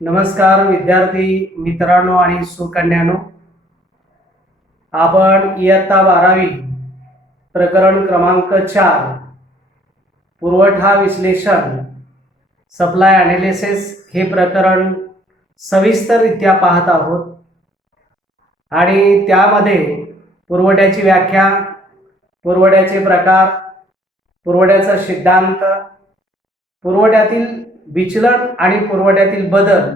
नमस्कार विद्यार्थी मित्रांनो आणि सुकन्यानो. आपण इयत्ता 12वी प्रकरण क्रमांक 4 पुरवठा विश्लेषण सप्लाय ॲनालिसिस हे प्रकरण सविस्तररित्या पाहत आहोत. आणि त्यामध्ये पुरवठ्याची व्याख्या, पुरवठ्याचे प्रकार, पुरवठ्याचा सिद्धांत, पुरवठ्यातील विचलन आणि पुरवठ्यातील बदल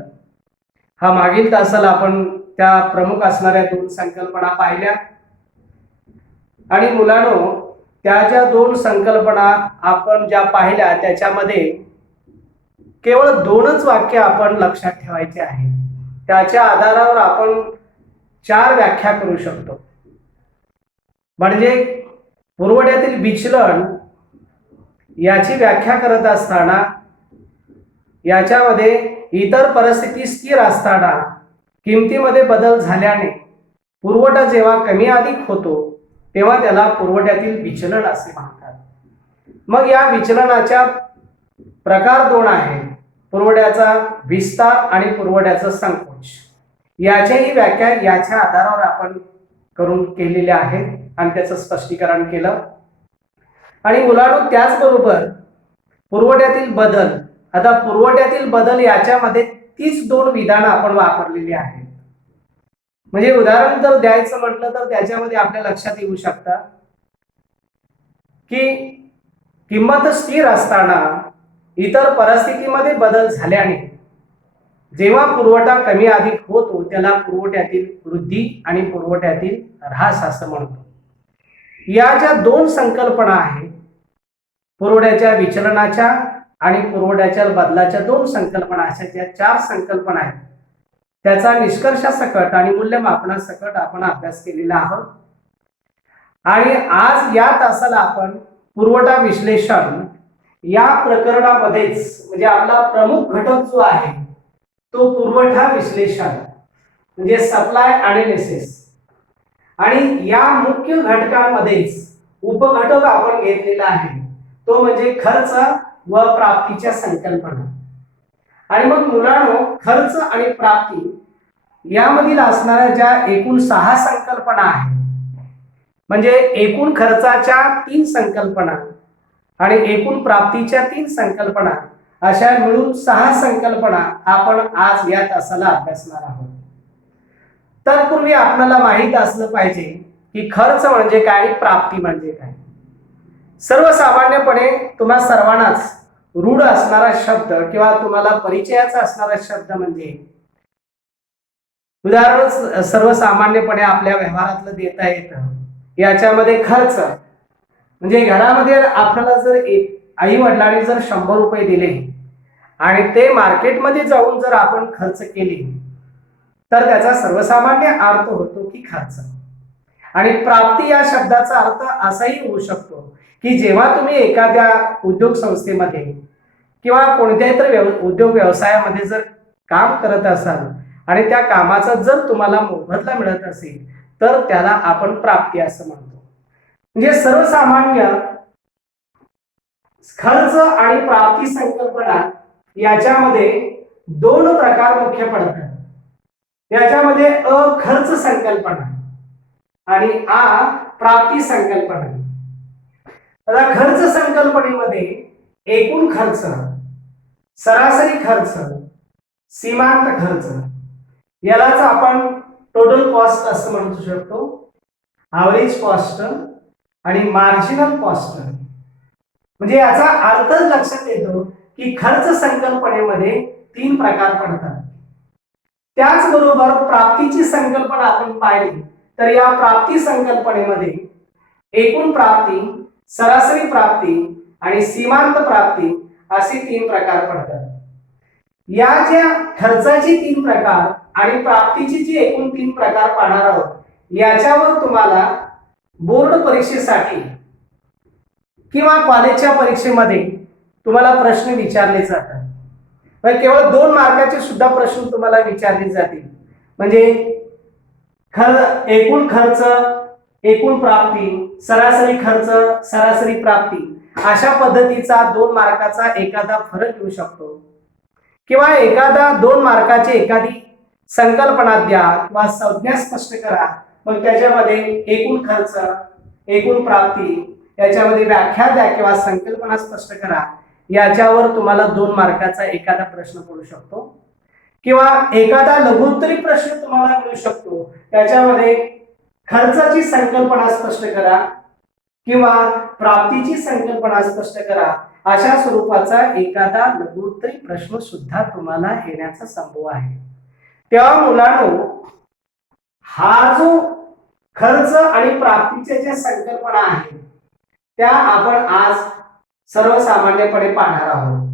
हा मागील तासाला आपण त्या प्रमुख असणाऱ्या दोन संकल्पना पाहिल्या. आणि मुलांनो, त्या ज्या दोन संकल्पना आपण ज्या पाहिल्या त्याच्यामध्ये केवळ दोनच वाक्य आपण लक्षात ठेवायचे आहे. त्याच्या आधारावर आपण 4 व्याख्या करू शकतो. म्हणजे पुरवठ्यातील विचलन याची व्याख्या करत असताना याच्यामध्ये इतर परिस्थिती स्थिर असताना किमतीमध्ये बदल झाल्याने पुरवठा जेव्हा कमी अधिक होतो तेव्हा त्याला पुरवठ्यातील विचलन असे म्हणतात. मग या विचलनाच्या प्रकार दोन आहेत: पुरवठ्याचा विस्तार आणि पुरवठ्याचा संकोच. याच्याही व्याख्या याच्या आधारावर आपण करून केलेल्या आहेत आणि त्याचं स्पष्टीकरण केलं. आणि मुलांनो, त्याचबरोबर पुरवठ्यातील बदल, आता पुरवठ्यातील बदल याच्यामध्ये तीच दोन विधानं आपण वापरलेली आहेत. म्हणजे उदाहरण जर द्यायचं म्हटलं तर त्याच्यामध्ये आपल्या लक्षात येऊ शकतं की किंमत स्थिर असताना इतर परिस्थितीमध्ये बदल झाल्याने जेव्हा पुरवठा कमी अधिक होतो त्याला पुरवठ्यातील वृद्धी आणि पुरवठ्यातील ऱ्हास असं म्हणतो. या ज्या दोन संकल्पना आहेत, पुरवठ्याच्या विचलनाच्या आणि पुरवठ्याच्या बदलाच्या दोन संकल्पना, अशा ज्या 4 संकल्पना आहेत त्याचा निष्कर्षासकट आणि मूल्यमापनासकट आपण अभ्यास केलेला आहोत. आणि आज या तासाला आपण पुरवठा विश्लेषण या प्रकरणामध्येच, म्हणजे आपला प्रमुख घटक जो आहे तो पुरवठा विश्लेषण म्हणजे सप्लाय ॲनालिसिस, आणि या मुख्य घटकांमध्येच उपघटक आपण घेतलेला आहे तो म्हणजे खर्च व प्राप्तीच्या संकल्पना. आणि मग मुलांनो, खर्च आणि प्राप्ती यामधील असणाऱ्या ज्या एकूण 6 संकल्पना आहेत, म्हणजे एकूण खर्चाच्या 3 संकल्पना आणि एकूण प्राप्तीच्या 3 संकल्पना, अशा मिळून 6 संकल्पना आपण आज या तासाला अभ्यासणार आहोत. तत्पूर्वी आपल्याला माहित असलं पाहिजे की खर्च म्हणजे काय, प्राप्ती म्हणजे काय. सर्वसामान्यपणे तुम्हा सर्वांनाच रूढ असणारा शब्द किंवा तुम्हाला परिचयाचा असणारा शब्द म्हणजे, उदाहरण सर्वसामान्यपणे आपल्या व्यवहारातलं देता येतं, याच्यामध्ये खर्च म्हणजे घरामध्ये आपल्याला जर आई वडिलांनी जर 100 रुपये दिले आणि ते मार्केटमध्ये जाऊन जर आपण खर्च केले तर त्याचा सर्वसामान्य अर्थ होतो की खर्च. आणि प्राप्ती या शब्दाचा अर्थ असाही होऊ शकतो की जेव्हा तुम्ही एखाद्या उद्योग संस्थेमध्ये किंवा कोणत्याही तर उद्योग व्यवसायामध्ये जर काम करत असाल आणि त्या कामाचा जर तुम्हाला मोबदला मिळत असेल तर त्याला आपण प्राप्ती असं म्हणतो. म्हणजे सर्वसामान्य खर्च आणि प्राप्ती संकल्पना याच्यामध्ये 2 प्रकार मुख्य पडतात. याच्यामध्ये अ खर्च संकल्पना आणि आ प्राप्ती संकल्पना. आता खर्च संकल्पनेमध्ये एकूण खर्च, सरासरी खर्च, सीमांत खर्च यालाच आपण टोटल कॉस्ट असं म्हणू शकतो, ॲव्हरेज कॉस्ट आणि मार्जिनल कॉस्ट. म्हणजे याचा अर्थ लक्षात येतो की खर्च संकल्पनेमध्ये 3 प्रकार पडतात. त्याचबरोबर प्राप्तीची संकल्पना आपण पाहिली तर या प्राप्ती संकल्पनेमध्ये एकूण प्राप्ती, सरासरी प्राप्ती आणि सीमांत प्राप्ती असे 3 प्रकार पडतात. या ज्या खर्चाची 3 प्रकार आणि प्राप्तीची जी एकूण 3 प्रकार पाहणार आहोत याच्यावर तुम्हाला बोर्ड परीक्षेसाठी किंवा कॉलेजच्या परीक्षेमध्ये तुम्हाला प्रश्न विचारले जातात. केवळ 2 मार्काचे सुद्धा प्रश्न तुम्हाला विचारले जातील. म्हणजे एकूण खर्च, एकूण प्राप्ती, सरासरी खर्च, सरासरी प्राप्ती, अशा पद्धतीचा 2 मार्काचा एखादा फरक येऊ शकतो. किंवा एखादा 2 मार्काची एखादी संकल्पना द्या किंवा संज्ञा स्पष्ट करा, मग त्याच्यामध्ये एकूण खर्च, एकूण प्राप्ती याच्यामध्ये व्याख्या द्या किंवा संकल्पना स्पष्ट करा. याच्यावर तुम्हाला 2 मार्काचा एखादा प्रश्न पडू शकतो किंवा एखादा लघुत्तरी प्रश्न तुम्हाला मिळू शकतो. त्याच्यामध्ये खर्चाची संकल्पना स्पष्ट करा किंवा प्राप्तीची संकल्पना स्पष्ट करा. अशा स्वरूपाचा एखादा लघुत्तरी प्रश्न सुद्धा तुम्हाला येण्याचा संभव आहे. तेव्हा मुलांनो, हा जो खर्च आणि प्राप्तीच्या ज्या संकल्पना आहेत त्या आपण आज सर्वसामान्यपणे पाहणार आहोत.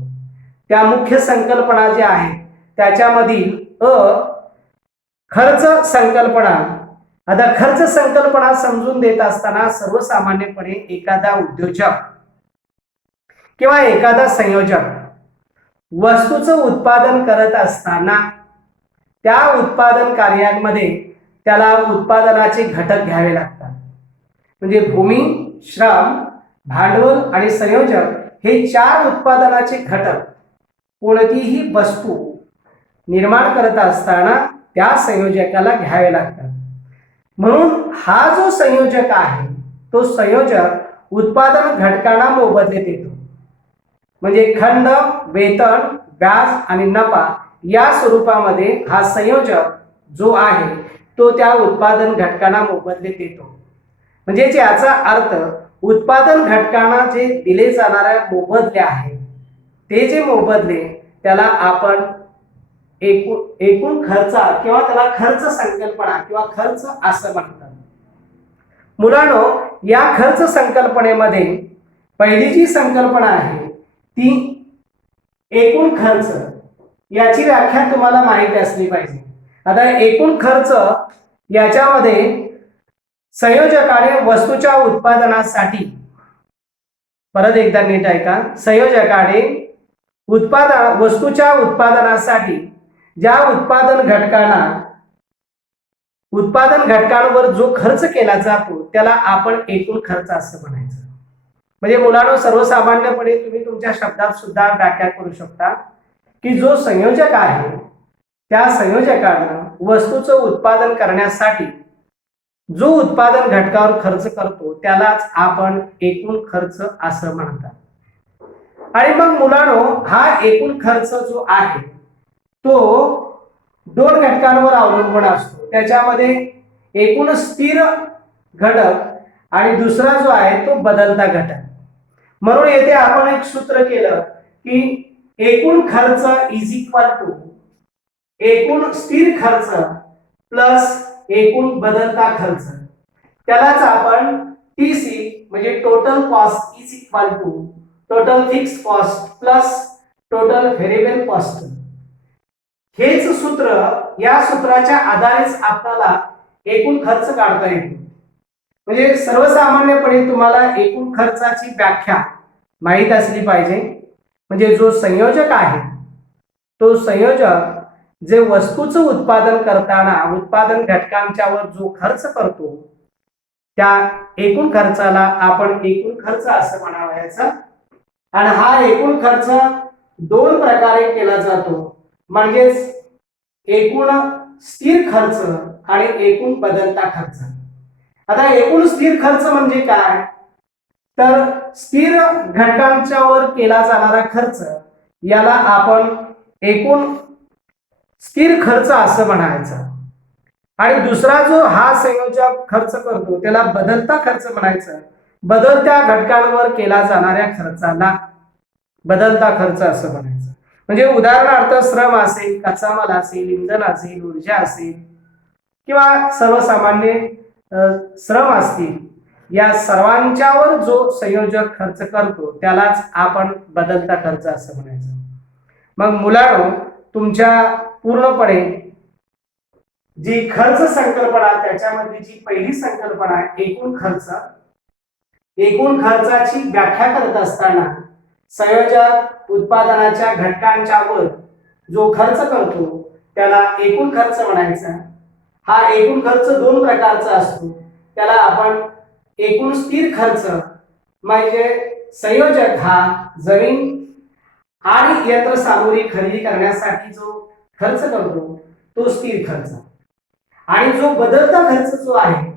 त्या मुख्य संकल्पना ज्या आहेत त्याच्यामधील खर्च संकल्पना. आता खर्च संकल्पना समजून देत असताना सर्वसामान्यपणे एखादा उद्योजक किंवा एखादा संयोजक वस्तूचं उत्पादन करत असताना त्या उत्पादन कार्यामध्ये त्याला उत्पादनाचे घटक घ्यावे लागतात. म्हणजे भूमी, श्रम, भांडवल आणि संयोजक हे 4 उत्पादनाचे घटक कोणतीही वस्तू निर्माण करत असताना त्या संयोजकाला घ्यावे लागतात. म्हणून हा जो संयोजक आहे तो संयोजक उत्पादन घटकांना मोबदले देतो. म्हणजे खंड, वेतन, व्याज आणि नफा या स्वरूपामध्ये हा संयोजक जो आहे तो त्या उत्पादन घटकांना मोबदले देतो. म्हणजे याचा अर्थ उत्पादन घटकांना जे दिले जाणारे मोबदले आहेत ते जे मोबदले त्याला आपण एकूण खर्च किंवा त्याला खर्च संकल्पना किंवा खर्च असं म्हणतात. मुलांनो, या खर्च संकल्पनेमध्ये पहिली जी संकल्पना आहे ती एकूण खर्च. याची व्याख्या तुम्हाला माहिती असली पाहिजे. आता एकूण खर्च याच्यामध्ये संयोजकाने वस्तूच्या उत्पादनासाठी, परत एकदा नीट ऐका, संयोजकाने वस्तूच्या उत्पादनासाठी ज्या उत्पादन घटकांवर जो खर्च केला जातो त्याला आपण एकूण खर्च असं म्हणायचं. म्हणजे मुलांनो, सर्वसामान्यपणे तुम्ही तुमच्या शब्दात सुद्धा व्याख्या करू शकता की जो संयोजक आहे त्या संयोजकानं वस्तूचं उत्पादन करण्यासाठी जो उत्पादन घटकावर खर्च करतो त्यालाच आपण एकूण खर्च असं म्हणतात. आणि मग मुलांनो, हा एकूण खर्च जो आहे तो 2 घटकांवर अवलंबून असतो. त्याच्यामध्ये एकूण स्थिर घटक आणि दुसरा जो आहे तो बदलता घटक. म्हणून येथे आपण एक सूत्र केलं की एकूण खर्च इज इक्वल टू एकूण स्थिर खर्च प्लस एकूण बदलता खर्च. त्यालाच आपण टीसी म्हणजे total cost is equal to total fixed cost plus total variable cost. हेच सूत्र, या सूत्राच्या आधारेच आपल्याला एकूण खर्च काढता येतो. म्हणजे सर्वसामान्यपणे तुम्हाला एकूण खर्चाची व्याख्या माहित असली पाहिजे. म्हणजे जो संयोजक आहे तो संयोजक जे वस्तूचं उत्पादन करताना उत्पादन घटकांच्यावर जो खर्च करतो त्या एकूण खर्चाला आपण एकूण खर्च असं म्हणावयाचं. आणि हा एकूण खर्च 2 प्रकारे केला जातो. म्हणजेच एकूण स्थिर खर्च आणि एकूण बदलता खर्च. आता एकूण स्थिर खर्च म्हणजे काय, तर स्थिर घटकांच्यावर केला जाणारा खर्च याला आपण एकूण स्थिर खर्च असं म्हणायचं. आणि दुसरा जो हा संयोजक खर्च करतो त्याला बदलता खर्च म्हणायचं. बदलत्या घटकांवर केला जाणाऱ्या खर्चाला बदलता खर्च असं म्हणायचं. म्हणजे उदाहरणार्थ श्रम असेल, कच्चा माल असेल, इंधन असेल, ऊर्जा असेल किंवा सर्वसामान्य श्रम असतील, या सर्वांच्यावर जो संयोजक खर्च करतो त्यालाच आपण बदलता खर्च असं म्हणायचं. मग मुलांनो, तुमच्या पूर्णपणे जी खर्च संकल्पना त्याच्यामध्ये जी पहिली संकल्पना आहे एकूण खर्च. एकूण खर्चाची व्याख्या करत असताना संयोजक उत्पादनाच्या घटकांच्यावर जो खर्च करतो त्याला एकूण खर्च म्हणायचा. हा एकूण खर्च 2 प्रकारचा असतो. त्याला आपण एकूण स्थिर खर्च म्हणजे संयोजक हा जमीन आणि यंत्रसामुग्री खरेदी करण्यासाठी जो खर्च करतो तो स्थिर खर्च, आणि जो बदलता खर्च जो आहे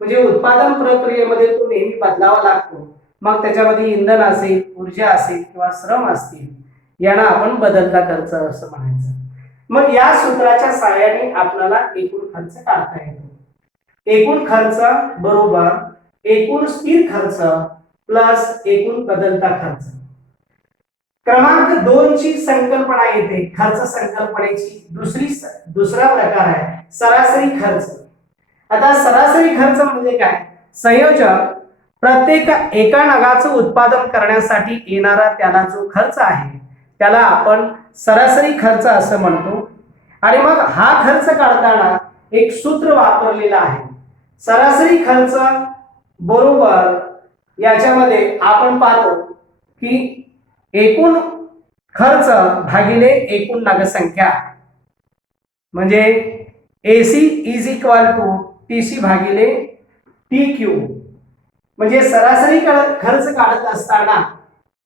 म्हणजे उत्पादन प्रक्रियेमध्ये तो नेहमी बदलावा लागतो, मग त्याच्यामध्ये इंधन असेल, ऊर्जा असेल किंवा श्रम असतील, यांना आपण बदलता खर्च असं म्हणायचं. मग या सूत्राच्या सहाय्याने आपल्याला एकूण खर्च काढता येतो. एकूण खर्च बरोबर एकूण स्थिर खर्च प्लस एकूण बदलता खर्च. क्रमांक 2 ची संकल्पना येते खर्च संकल्पनेची. दुसरा प्रकार आहे सरासरी खर्च. आता सरासरी खर्च म्हणजे काय? संयोजक प्रत्येक एका नगाचं उत्पादन करण्यासाठी येणारा त्याला जो खर्च आहे त्याला आपण सरासरी खर्च असं म्हणतो. आणि मग हा खर्च काढताना एक सूत्र वापरलेलं आहे. सरासरी खर्च बरोबर याच्यामध्ये आपण पाहतो की एकूण खर्च भागिले एकूण नगसंख्या, म्हणजे AC is equal to TC भागिले TQ. म्हणजे सरासरी खर्च काढत असताना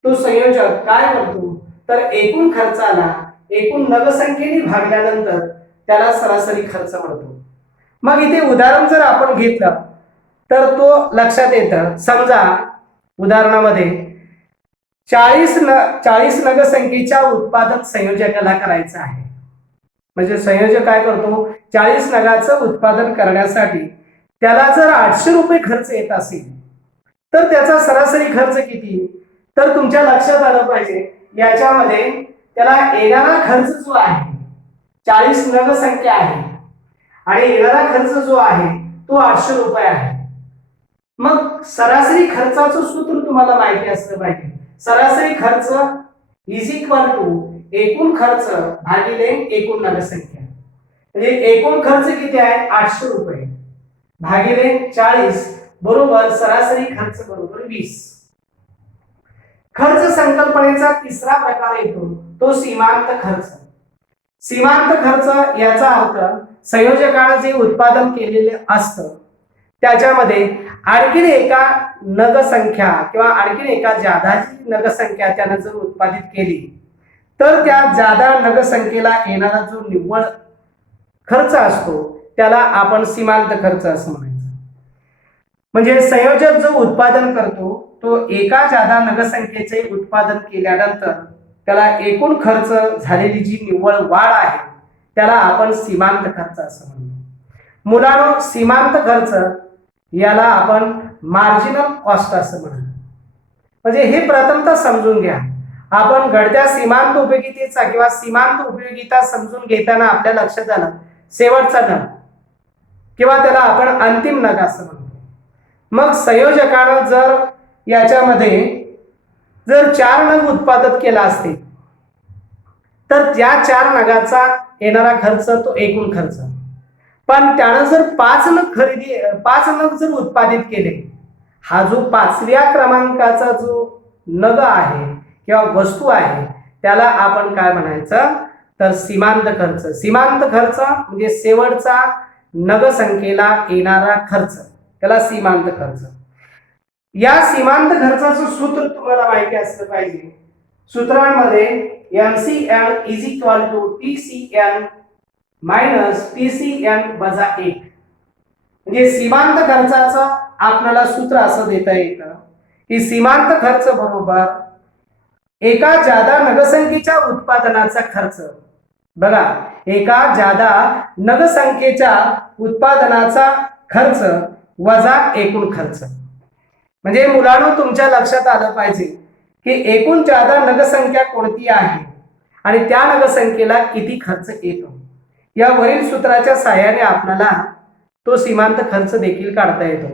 तो संयोजक काय करतो तर एकूण खर्चाला एकूण नगसंख्येने भागल्यानंतर त्याला सरासरी खर्च म्हणतो. मग इथे उदाहरण जर आपण घेतलं तर तो लक्षात येतं. समजा उदाहरणामध्ये 40 नगसंख्येच्या उत्पादन संयोजकाला करायचं आहे. म्हणजे संयोजक काय करतो 40 नगाचं उत्पादन करण्यासाठी त्याला जर 800 रुपये खर्च येत असेल तर त्याचा सरासरी खर्च किती? तर तुमच्या लक्षात आलं पाहिजे याच्यामध्ये त्याला येणारा खर्च जो आहे 40 नगसंख्या आहे आणि येणारा खर्च जो आहे तो 800 रुपये आहे. मग सरासरी खर्चाचं सूत्र तुम्हाला माहिती असलं पाहिजे. सरासरी खर्च इज इक्वल टू एकूण खर्च भागिले एकूण नगसंख्या. म्हणजे एकूण खर्च किती आहे 800 रुपये भागिले 40 बरोबर सरासरी खर्च बरोबर 20. खर्च संकल्पनेचा तिसरा प्रकार येतो तो सीमांत खर्च. सीमांत खर्च याचा अर्थ संयोजकाने जे उत्पादन केलेले असतं त्याच्यामध्ये आणखीन एका नगसंख्या किंवा आणखीन एका जादाची नगसंख्या त्यानं जर उत्पादित केली तर त्या जादा नगसंख्येला येणारा जो निव्वळ खर्च असतो त्याला आपण सीमांत खर्च असं म्हणायचं. म्हणजे संयोजक जो उत्पादन करतो तो एका जादा नगसंख्येचे उत्पादन केल्यानंतर त्याला एकूण खर्च झालेली जी निव्वळ वाढ आहे त्याला आपण सीमांत खर्च असं म्हणतो. मुलांनो, सीमांत खर्च याला आपण मार्जिनल कॉस्ट असं म्हणतो. म्हणजे हे प्रथमतः समजून घ्या. आपण घडत्या सीमांत उपयोगितेचा किंवा सीमांत उपयोगिता समजून घेताना आपल्या लक्षात आलं शेवटचा नग किंवा त्याला आपण अंतिम नग असं म्हणतो. मग संयोजकानं जर याच्यामध्ये जर 4 नग उत्पादन केला असते तर त्या 4 नगाचा येणारा खर्च तो एकूण खर्च. पण त्यानं जर 5 नग जर उत्पादित केले, हा जो 5व्या क्रमांकाचा जो नग आहे किंवा वस्तू आहे त्याला आपण काय म्हणायचं तर सीमांत खर्च. सीमांत खर्च म्हणजे शेवटचा नगसंख्येला येणारा खर्च त्याला सीमांत खर्च. या सीमांत खर्चाचं सूत्र तुम्हाला माहिती असलं पाहिजे. सूत्रांमध्ये MCM is equal to TCM minus TCM वजा 1. म्हणजे सीमांत खर्चाचं आपल्याला सूत्र असं देता येतं की सीमांत खर्च बरोबर एका जादा नगसंख्येच्या उत्पादनाचा खर्च. बघा, एका जादा नगसंख्येच्या उत्पादनाचा खर्च वजा एकूण खर्च. म्हणजे मुलांनो, तुमच्या लक्षात आलं पाहिजे की एकूण जादा नगसंख्या कोणती आहे आणि त्या नगसंख्येला किती खर्च येतो. या वरील सूत्राच्या सहाय्याने आपल्याला तो सीमांत खर्च देखील काढता येतो.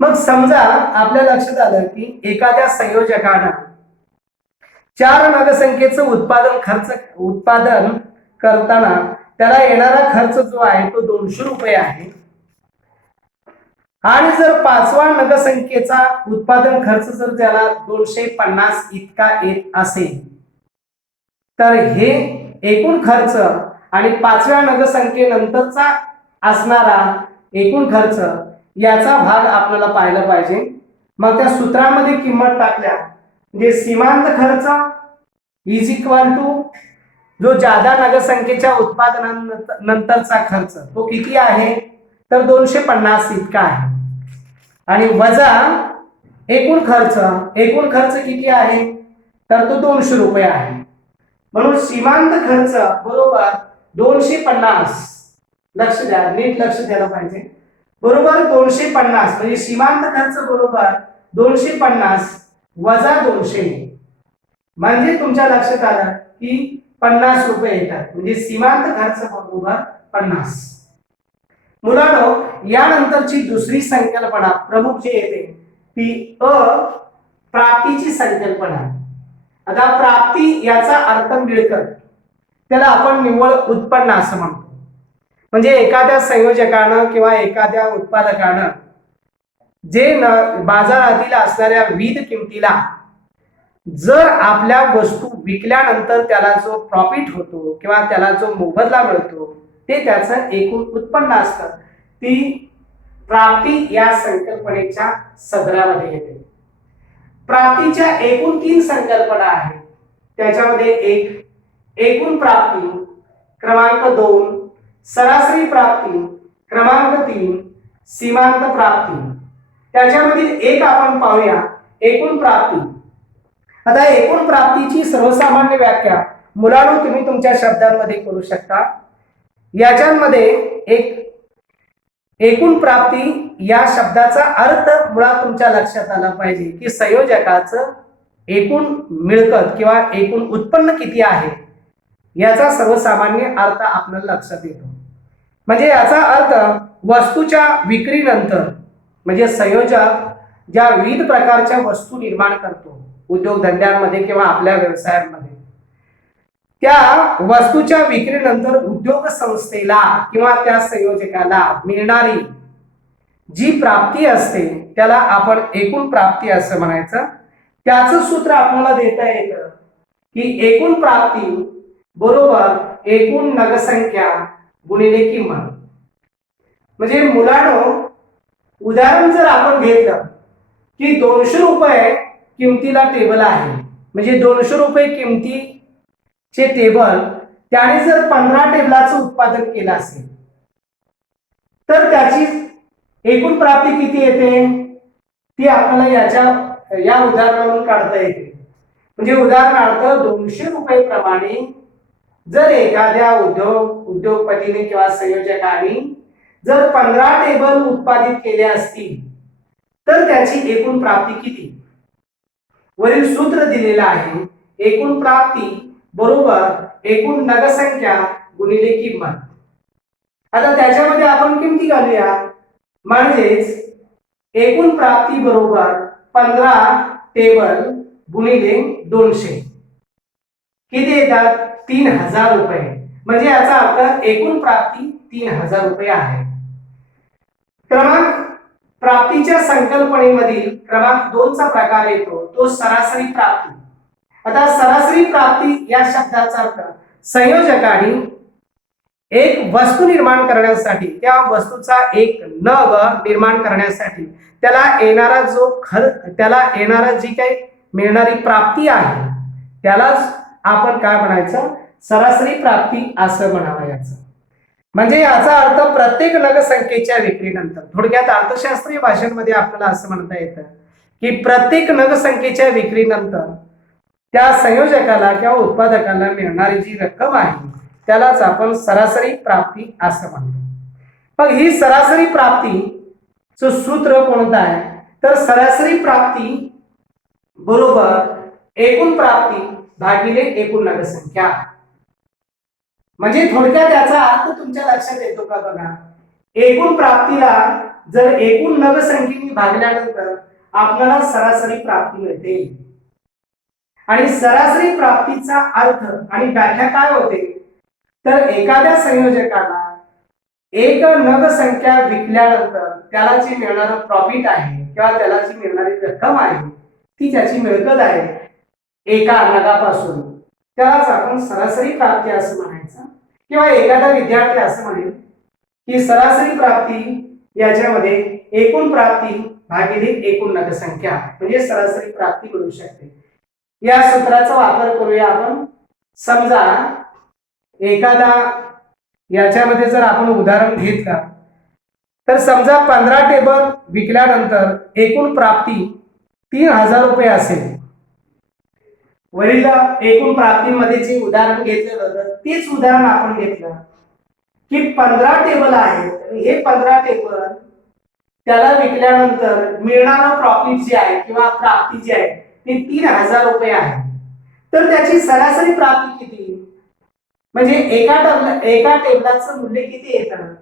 मग समजा आपल्या लक्षात आलं की एखाद्या संयोजकानं 4 नगसंख्येचं उत्पादन करताना त्याला येणारा खर्च जो आहे तो 200 रुपये आहे आणि जर 5व्या नगसंख्येचा उत्पादन खर्च जर त्याला 250 इतका येत असेल तर हे एकूण खर्च आणि 5व्या नगसंख्येनंतरचा असणारा एकूण खर्च याचा भाग आपल्याला पाहायला पाहिजे. मग त्या सूत्रामध्ये किंमत टाकल्या म्हणजे सीमांत खर्च इज इक्वल टू जो जादा नगरसंख्येच्या उत्पादनानंतरचा खर्च तो किती आहे, तर 250 इतका आहे. आणि वजा एकूण खर्च किती आहे, तर तो 200 रुपये आहे. म्हणून सीमांत खर्च बरोबर 250. लक्ष द्या, नीट लक्ष द्यायला पाहिजे. बरोबर 250 म्हणजे सीमांत खर्च बरोबर 250 वजा 200 म्हणजे तुमच्या लक्षात आलं की 50 रुपये येतात. म्हणजे सीमांत खर्च बरोबर 50. मुलांनो, यानंतरची दुसरी संकल्पना प्रमुख जी येते ती प्राप्तीची संकल्पना. आता प्राप्ती याचा अर्थ मिळकत, त्याला आपण निव्वळ उत्पन्न असं म्हणतो. म्हणजे एखाद्या संयोजकानं किंवा एखाद्या उत्पादकानं जे बाजारातील असणाऱ्या विविध किमतीला जर आपल्या वस्तू विकल्यानंतर त्याला जो प्रॉफिट होतो किंवा त्याला जो मोबदला मिळतो ते त्याचं एकूण उत्पन्न असतं, ती प्राप्ती या संकल्पनेच्या सदरामध्ये येते. प्राप्तीच्या एकूण 3 संकल्पना आहेत. त्याच्यामध्ये एक एकूण प्राप्ती, क्रमांक 2 सरासरी प्राप्ती, क्रमांक 3 सीमांत प्राप्ती. त्याच्यामधील एक आपण पाहूया, एकूण प्राप्ती. आता एकूण प्राप्तीची सर्वसामान्य व्याख्या मुलांनो तुम्ही तुमच्या शब्दांमध्ये करू शकता. याच्यामध्ये एकूण प्राप्ती या शब्दाचा अर्थ मुळात तुमच्या लक्षात आला पाहिजे की संयोजकाचं एकूण मिळकत किंवा एकूण उत्पन्न किती आहे याचा सर्वसामान्य अर्थ आपल्याला लक्षात येतो. म्हणजे याचा अर्थ वस्तूच्या विक्रीनंतर, म्हणजे संयोजक ज्या विविध प्रकारच्या वस्तू निर्माण करतो उद्योगधंद्यांमध्ये किंवा आपल्या व्यवसायांमध्ये, त्या वस्तूच्या विक्रीनंतर उद्योग संस्थेला किंवा त्या संयोजकाला मिळणारी जी प्राप्ती असते त्याला आपण एकूण प्राप्ती असं म्हणायचं. त्याचं सूत्र आपल्याला देता येतं की एकूण प्राप्ती बरोबर एकूण नगसंख्या गुणिले किंमत. म्हणजे मुलांनो, उदाहरण जर आपण घेतलं की 200 रुपये किमतीला टेबल आहे, म्हणजे 200 रुपये किमतीचे टेबल त्याने जर 15 टेबलाचं उत्पादन केलं असेल तर त्याची एकूण प्राप्ती किती येते ती आपल्याला या उदाहरणावरून काढता येते. म्हणजे उदाहरणार्थ 200 रुपये प्रमाणे जर एखाद्या उद्योगपतीने किंवा संयोजकाने जर 15 टेबल उत्पादित केले असतील तर त्याची एकूण प्राप्ती किती. वरील सूत्र दिलेलं आहे, एकूण प्राप्ती बरोबर एकूण नगसंख्या गुणिले किंमत. आता त्याच्यामध्ये आपण किमती घालूया, म्हणजेच एकूण प्राप्ती बरोबर 15 टेबल गुणिले 200 किती येतात, 3000 रुपये. म्हणजे याचा अर्थ एकूण प्राप्ती 3000 रुपये आहे. क्रमांक प्राप्तीच्या संकल्पनेमधील क्रमांक 2 चा प्रकार येतो तो सरासरी प्राप्ती. आता सरासरी प्राप्ती या शब्दाचा अर्थ संयोजकाने एक वस्तू निर्माण करण्यासाठी, त्या वस्तूचा एक नग निर्माण करण्यासाठी त्याला येणारा जी काही मिळणारी प्राप्ती आहे त्यालाच आपण काय म्हणायचं, सरासरी प्राप्ती असं म्हणावं याचं. म्हणजे याचा अर्थ प्रत्येक नगसंख्येच्या विक्रीनंतर, थोडक्यात अर्थशास्त्रीय भाषेमध्ये आपल्याला असं म्हणता येतं की प्रत्येक नगसंख्येच्या विक्रीनंतर त्या संयोजकाला किंवा उत्पादकाला मिळणारी जी रक्कम आहे त्यालाच आपण सरासरी प्राप्ती असं म्हणतो. मग ही सरासरी प्राप्तीचं सूत्र कोणतं आहे, तर सरासरी प्राप्ती बरोबर एकूण प्राप्ती भागिले एकूण नगसंख्या. म्हणजे थोडक्यात याचा अर्थ तुमच्या लक्षात येतो का बघा, एकूण प्राप्तीला जर एकूण नगसंख्येने भागल्यानंतर आपल्याला सरासरी प्राप्ती मिळते. आणि सरासरी प्राप्तीचा अर्थ आणि व्याख्या काय होते, तर एखाद्या संयोजकाला एक नगसंख्या विकल्यानंतर त्याला जी मिळणारं प्रॉफिट आहे किंवा त्याला जी मिळणारी रक्कम आहे ती त्याची मिळकत आहे एका नगापासून, त्यालाच आपण सरासरी प्राप्ती असं म्हणायचं. किंवा एखादा विद्यार्थी असं म्हणेल की सरासरी प्राप्ती याच्यामध्ये एकूण प्राप्ती भागिले एकूण नगसंख्या म्हणजे सरासरी प्राप्ती मिळू शकते. या सूत्राचा वापर करूया आपण. समजा एखादा याच्यामध्ये जर आपण उदाहरण घेतलं तर समजा 15 टेबल विकल्यानंतर एकूण प्राप्ती 3000 रुपये असेल. वरील एकूण प्राप्तीमध्ये जे उदाहरण घेतलं होतं तेच उदाहरण आपण घेतलं की 15 टेबल आहेत आणि हे 15 टेबल त्याला विकल्यानंतर मिळणारं प्रॉफिट जे आहे किंवा प्राप्ती जी आहे ती 3000 रुपये आहे. तर त्याची सरासरी प्राप्ती किती, म्हणजे एका टेबलाचं मूल्य किती येतं,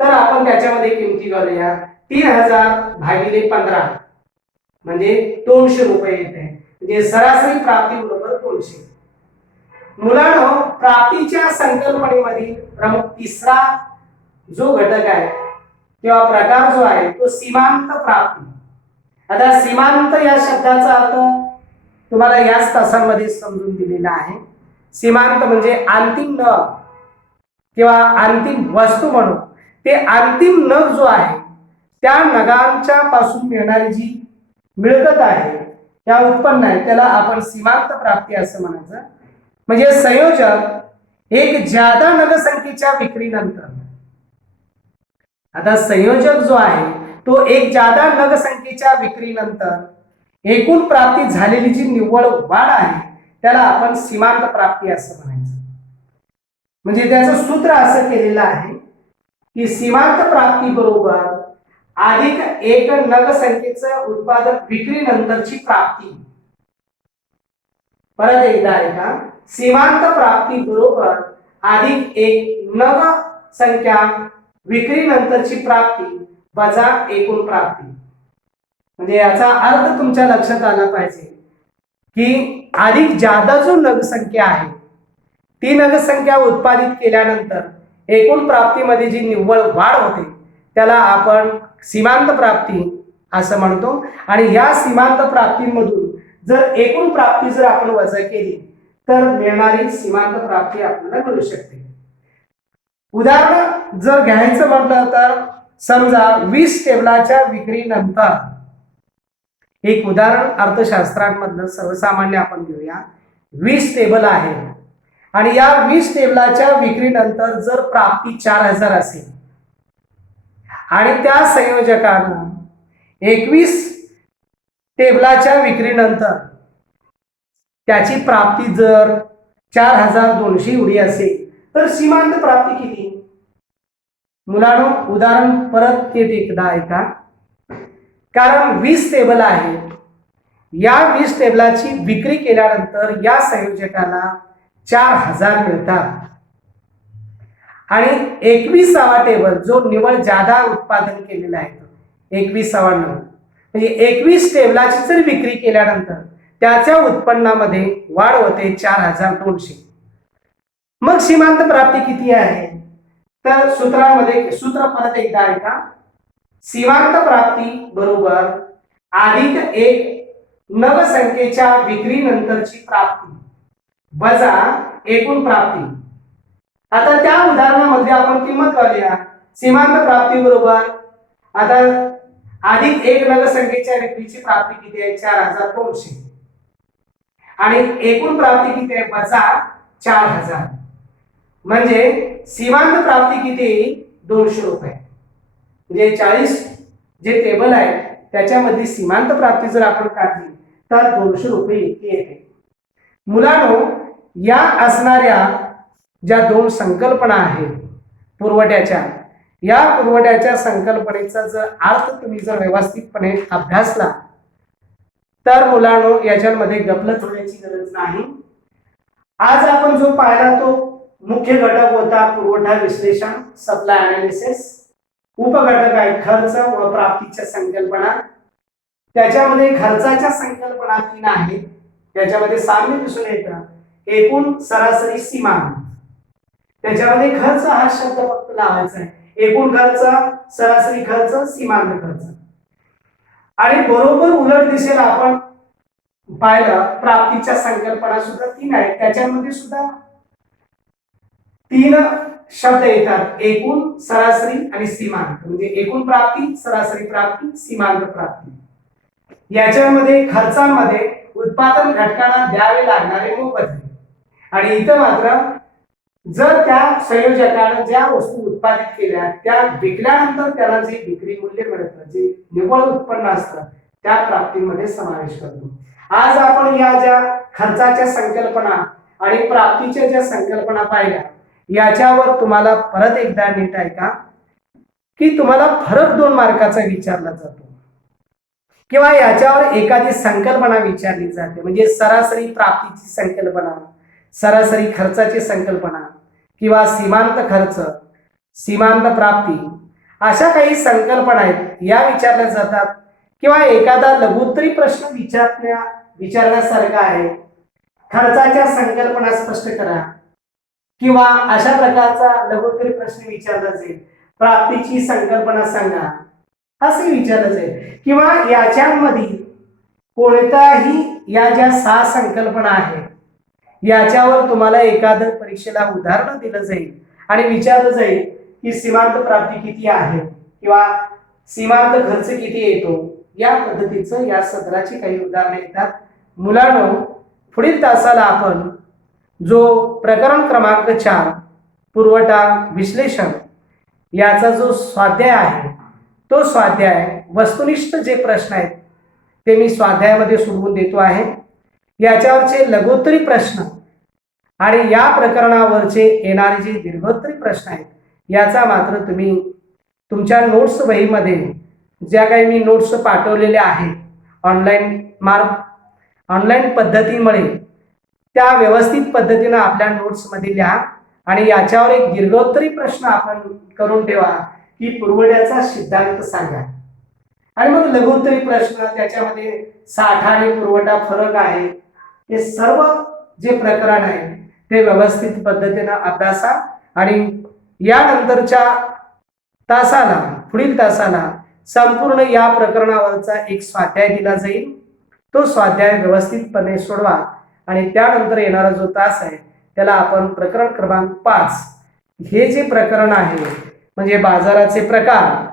तर आपण त्याच्यामध्ये किमती करूया. 3000 भागिले 15 म्हणजे 200 रुपये येते. म्हणजे सरासरी प्राप्ती बरोबर 200. मुलांनो, प्राप्तीच्या संकल्पनेमधील प्रमुख तिसरा जो घटक आहे किंवा प्रकार जो आहे तो सीमांत प्राप्ती. आता सीमांत या शब्दाचा अर्थ तुम्हाला याच तासांमध्ये समजून दिलेला आहे. सीमांत म्हणजे अंतिम नग किंवा अंतिम वस्तू म्हणून ते अंतिम नग जो आहे त्या नगांच्या पासून मिळणारी जी मिळकत आहे त्या उत्पन्न आहे त्याला आपण सीमांत प्राप्ती असं म्हणायचं. म्हणजे संयोजक एक ज्यादा नग संख्येच्या विक्रीनंतर, आता संयोजक जो आहे तो एक ज्यादा नग संख्येच्या विक्रीनंतर एकूण प्राप्ती झालेली जी निव्वळ वाढ आहे त्याला आपण सीमांत प्राप्ती असं म्हणायचं. म्हणजे त्याचं सूत्र असं केलेलं आहे की सीमांत प्राप्ती बरोबर अधिक एक नग संख्येचं उत्पादन विक्रीनंतरची प्राप्ती. परत एकदा ऐका, सीमांत प्राप्ती बरोबर अधिक एक नग संख्या विक्रीनंतरची प्राप्ती वजा एकूण प्राप्ती. म्हणजे याचा अर्थ तुमच्या लक्षात आला पाहिजे की अधिक जादा जो नग संख्या आहे ती नग संख्या उत्पादित केल्यानंतर एकूण प्राप्तीमध्ये जी निव्वळ वाढ होते त्याला आपण सीमांत प्राप्ती असं म्हणतो. आणि या सीमांत प्राप्तीमधून जर एकूण प्राप्ती जर आपण वजा केली तर मिळणारी सीमांत प्राप्ती आपल्याला मिळू शकते. उदाहरण जर घ्यायचं म्हटलं तर समजा 20 टेबलाच्या विक्रीनंतर, एक उदाहरण अर्थशास्त्रांमधलं सर्वसामान्य आपण घेऊया. 20 टेबल आहे आणि या 20 टेबलाच्या विक्रीनंतर जर प्राप्ती 4000 असेल आणि त्या संयोजकानं 21 टेबलाच्या विक्रीनंतर त्याची प्राप्ती जर 4200 एवढी असेल तर सीमांत प्राप्ती किती. मुलांनो, उदाहरण परत थेट एकदा ऐका. कारण 20 टेबल आहे, या 20 टेबलाची विक्री केल्यानंतर या संयोजकाला 4000 मिळतात आणि 21वा टेबल जो निव्वळ जादा उत्पादन केलेला आहे 21वा नग, म्हणजे 21 टेबलाची जर विक्री केल्यानंतर त्याच्या उत्पन्नामध्ये वाढ होते 4200. मग सीमांत प्राप्ती किती आहे, तर सूत्रामध्ये सूत्र परत एकदा ऐका. सीमांत प्राप्ती बरोबर अधिक एक नग संख्येच्या विक्रीनंतरची प्राप्ती वजा एकूण प्राप्ती. आता त्या उदाहरणामध्ये आपण किंमत काढूया. सीमांत प्राप्ती बरोबर आता अधिक एक नग संख्येच्या विक्रीची प्राप्ती किती आहे 4200 आणि एकूण प्राप्ती किती आहे वजा 4000. म्हणजे सीमांत प्राप्ती किती 200 रुपये. म्हणजे 40 जे टेबल आहे त्याच्यामध्ये सीमांत प्राप्ती जर आपण काढली तर 200 रुपये इतकी येते. मुलांनो, या असणाऱ्या ज्या दोन संकल्पना आहेत पुरवठ्याच्या, या पुरवठ्याच्या संकल्पनेचा जर अर्थ तुम्ही जर व्यवस्थितपणे अभ्यासला तर मुलांनो याच्यामध्ये गफलत होण्याची गरज नाही. आज आपण जो पाहिला तो मुख्य घटक होता पुरवठा विश्लेषण, सप्लाय अनालिसिस. उपघटक आहे खर्च व प्राप्तीच्या संकल्पना. त्याच्यामध्ये खर्चाच्या संकल्पना 3 आहेत. त्याच्यामध्ये साम्य दिसून येतं एकूण, सरासरी, सीमांत. त्याच्यामध्ये खर्च हा शब्द फक्त लावायचा आहे. एकूण खर्च, सरासरी खर्च, सीमांत खर्च. आणि बरोबर उलट दिशेला आपण पाहिलं प्राप्तीच्या संकल्पना सुद्धा 3 आहेत. त्याच्यामध्ये सुद्धा 3 शब्द येतात, एकूण, सरासरी आणि सीमांत. म्हणजे एकूण प्राप्ती, सरासरी प्राप्ती, सीमांत प्राप्ती. याच्यामध्ये खर्चामध्ये उत्पादन घटकांना द्यावे लागणारे मोबदले. आणि इथं मात्र जर त्या संयोजकानं ज्या वस्तू उत्पादित केल्या त्या विकल्यानंतर त्याला जे विक्री मूल्य मिळतं, जे निव्वळ उत्पन्न असतं, त्या प्राप्तीमध्ये समावेश करतो. आज आपण या ज्या खर्चाच्या संकल्पना आणि प्राप्तीच्या ज्या संकल्पना पाहिल्या, याच्यावर तुम्हाला परत एकदा नीट ऐका की तुम्हाला फरक 2 मार्काचा विचारला जातो किंवा याच्यावर एखादी संकल्पना विचारली जाते, म्हणजे सरासरी प्राप्तीची संकल्पना, सरासरी खर्चाची संकल्पना किंवा सीमांत खर्च, सीमांत प्राप्ती, अशा काही संकल्पना आहेत या विचारल्या जातात. किंवा एखादा लघुत्तरी प्रश्न विचारण्यासारखा आहे, खर्चाच्या संकल्पना स्पष्ट करा, किंवा अशा प्रकारचा लघुत्तरी प्रश्न विचारला जाईल, प्राप्तीची संकल्पना सांगा, असे विचारलं जाईल. किंवा याच्यामध्ये कोणताही या ज्या 6 संकल्पना आहेत याच्यावर तुम्हाला एखादं परीक्षेला उदाहरण दिलं जाईल आणि विचारलं जाईल की सीमांत प्राप्ती किती आहे किंवा सीमांत खर्च किती येतो. या पद्धतीचं या सत्राची काही उदाहरणं येतात. मुलांनो, पुढील तासाला आपण जो प्रकरण क्रमांक 4 पुरवठा विश्लेषण याचा जो स्वाध्याय आहे, तो स्वाध्याय वस्तुनिष्ठ जे प्रश्न आहेत ते मी स्वाध्यायामध्ये सोडवून देतो आहे. याच्यावरचे लघुत्तरी प्रश्न आणि या प्रकरणावरचे येणारे जे दीर्घोत्तरी प्रश्न आहेत याचा मात्र तुम्ही तुमच्या नोट्स वहीमध्ये ज्या काही मी नोट्स पाठवलेल्या आहेत ऑनलाईन पद्धतीमुळे त्या व्यवस्थित पद्धतीनं आपल्या नोट्समध्ये लिहा आणि याच्यावर एक दीर्घोत्तरी प्रश्न आपण करून ठेवा की पुरवठ्याचा सिद्धांत सांगा. आणि मग लघुत्तरी प्रश्न, त्याच्यामध्ये साठा आणि पुरवठा फरक आहे, हे सर्व जे प्रकरण आहे ते व्यवस्थित पद्धतीनं अभ्यासा. आणि यानंतरच्या तासाला, पुढील तासाला संपूर्ण या प्रकरणावरचा एक स्वाध्याय दिला जाईल. तो स्वाध्याय व्यवस्थितपणे सोडवा आणि त्यानंतर येणारा जो तास आहे त्याला आपण प्रकरण क्रमांक 5 हे जे प्रकरण आहे म्हणजे बाजाराचे प्रकार,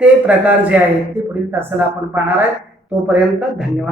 ते प्रकार जे आहेत ते पुढील तासाला आपण पाहणार आहे. तोपर्यंत धन्यवाद.